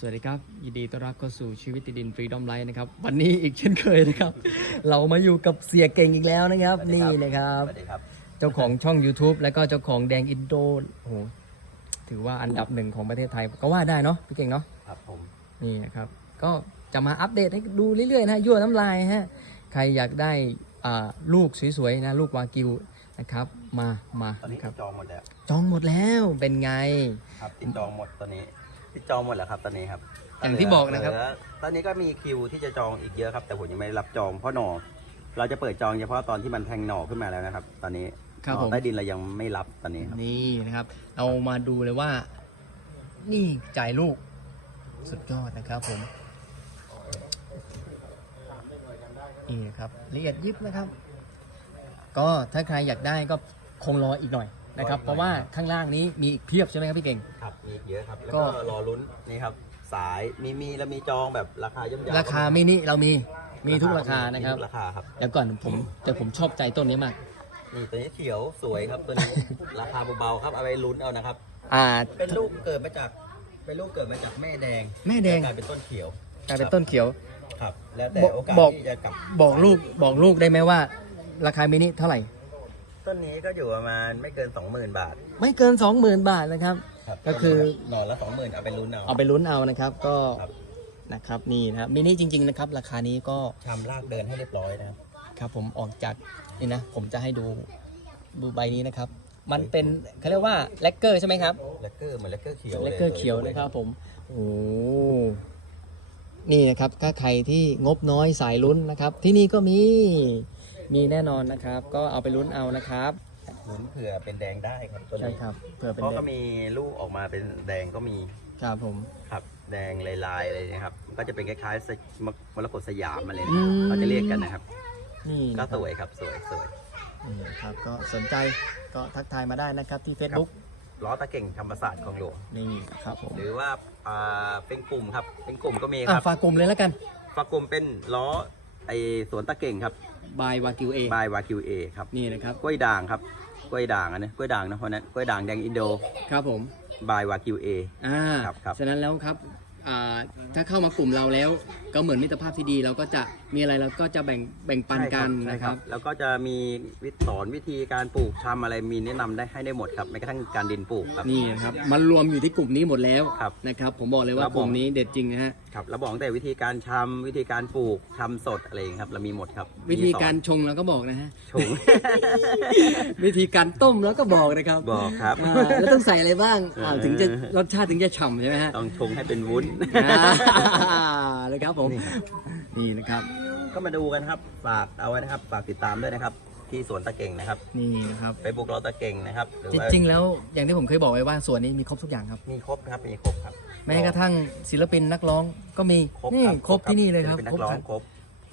สวัสดีครับ ยินดีต้อนรับเข้าสู่ชีวิตติดดินฟรีดอมไลท์นะครับ วันนี้อีกเช่นเคยนะครับ เรามาอยู่กับเสียเก่งอีกแล้วนะครับสวัสดีนี่ครับนะครับ สวัสดีครับ เจ้าของช่อง YouTube แล้วก็เจ้าของแดงอินโดโอ้โหถือว่าอันดับหนึ่งของประเทศไทยก็ว่าได้เนาะพี่เก่งเนาะครับผมนี่นะครับ ก็จะมาอัปเดตให้ดูเรื่อยๆนะยั่วน้ำลายฮะใครอยากได้อ่าลูกสวยๆนะลูกวากิวนะครับมามาตอนนี้นะครับจองหมดแล้วจองหมดแล้วเป็นไงครับติดจองหมดตอนนี้ ติดจองหมดแล้วครับ ตอนนี้ครับอย่างที่บอกนะครับ เหลืตอนนี้ก็มีคิวที่จะจองอีกเยอะครับ แต่ผมยังไม่ได้รับจองเพราะหน่อเราจะเปิดจองเฉพาะตอนที่มันแทงหน่อขึ้นมาแล้วนะครับ ตอนนี้ครับหน่ผอมใต้ดินเรายังไม่รับตอนนี้ครับนี่นะครับ เรามาดูเลยว่า นี่จ่ายลูก สุดยอดนะครับผม นี่นะครับละเอียดยิบนะครับ ก็ถ้าใครอยากได้ก็คงรออีกหน่อย นะครับเพราะว่าข้างล่างนี้มีอีกเพียบใช่ไหมครับพี่เก่ง ครับมีอีกเยอะครับ แล้วก็ก็ รอลุ้นนี่ครับ สายมีมีแล้วมีจองแบบราคาย่อมเยาราคามินิเรามีมีทุกราคานะครับมีทุกราคาครับแล้วก่อนผมแต่ผมชอบใจต้นนี้มาก นี่ตัวนี้เขียวสวยครับตัวนี้ ราคาเบาๆครับเอาไปลุ้นเอานะครับ อ่า เป็นลูกเกิดมาจากเป็นลูกเกิดมาจากแม่แดงแม่แดงกลายเป็นต้นเขียวกลายเป็นต้นเขียว ครับ แล้วแต่บอกโอกาสบอก ที่จะกลับบอกลูกบอกลูกได้ไหมว่า ราคามินิเท่าไหร่ ต้นนี้ก็อยู่ประมาณไม่เกิน 20,000 บาท ไม่เกิน 20,000 บาทนะครับครับก็คือ หน่อละ20,000เอาไปลุ้นเอาเอาไปลุ้นเอานะครับก็ครับนะครับนี่นะครับมินิจริง ๆ นะครับ ราคานี้ก็ชำรากเดินให้เรียบร้อยนะครับ ครับผมออกจากนี่นะผมจะให้ดูดูใบนี้นะครับ มันเป็นเขาเรียกว่าแลกเกอร์ใช่ไหมครับเลกเกอร์เหมือนเลกเกอร์เขียวแลกเกอร์เขียวนะครับผม โอ้นี่นะครับ ถ้าใครที่งบน้อยสายลุ้นนะครับ ที่นี่ก็มี มีแน่นอนนะครับ ก็เอาไปลุ้นเอานะครับลุ้นเผื่อเป็นแดงได้ครับต้นใช่นี้ครับเผื่อเป็นเพราะเด็ก็กมีลูกออกมาเป็นแดงก็มีครับผม ครับแดงลายๆอะไรนะครับ ก็จะเป็นคล้ายๆสมมรกตสยามอะไรอืนะมเขาจะเรียกกันนะครับ นี่ก็นะครับสวยครับสวยสวยนี่ครับก็สนใจก็ทักทายมาได้นะครับที่ Facebook ล้อตะเก่งธรรมศาสตร์ของหลวงนี่ครับผมหรือว่าอ่าเป็นกลุ่มครับเป็นกลุ่มก็มีคอะรับ ฝากกลุ่มเลยแล้วกัน ฝากกลุ่มเป็นล้อไอสวนตะเก่งครับ บายวากิวเอบายวาคิวเอครับนี่นะครับกล้วยด่างครับกล้วยด่างอันนี้กล้วยด่างนะเพราะนั้นกล้วยด่างแดงอินโดครับผมบายวาคิวเออ่าครับครับฉะนั้นแล้วครับอ่า ถ้าเข้ามากลุ่มเราแล้วก็เหมือนมิตรภาพที่ดี เราก็จะมีอะไรเราก็จะแบ่งแบ่งปันกันนะครับ แล้วก็จะมีวิธีสอนวิธีการปลูกทำอะไรมีแนะนำได้ให้ได้หมดครับแม้กระทั่งการดินปลูกครับ นี่นะครับมันรวมอยู่ที่กลุ่มนี้หมดแล้วครับนะครับ ผมบอกเลยว่าครับกลุ่มผมนี้เด็ดจริงนะฮะครับเราบอกตั้งแต่วิธีการชำวิธีการปลูกทำสดอะไรอย่างเงี้ยครับ เรามีหมดครับวิธีการมีชงเราก็บอกนะฮะสอนชง วิธีการต้มเราก็บอกนะครับบอกครับ อ่าแล้วต้องใส่อะไรบ้างอ่าเออถึงจะรสชาติถึงจะฉ่ำใช่ไหมฮะ ต้องชงให้เป็นวุ้นอ่าเลยครับผมนี่ครับนี่นะครับ ก็มาดูกันครับ ฝากเอาไว้นะครับ ฝากติดตามด้วยนะครับ ที่สวนตะเก่งนะครับ นี่นะครับเฟซบุ๊กเราตะเก่งนะครับหรือจว่าริงๆแล้วอย่างที่ผมเคยบอกไว้ว่าสวนนี้มีครบทุกอย่างครับ มีครบครับ มีครบครับแม้กระทั่งศิลปินนักร้องก็มีครบนี่ครับครบที่นี่เลยครับเป็นนัครกบร้องครับครบ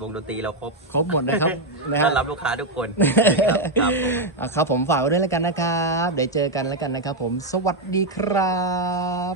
วงดนตรีเราครบครบหมดนะครับนะต้ฮะอนรับลูกค้าทุกคนครับครับผม อะครับผมฝากไว้ด้วยแล้วกันนะครับเดี๋ยวเจอกันแล้วกันนะครับผมสวัสดีครับ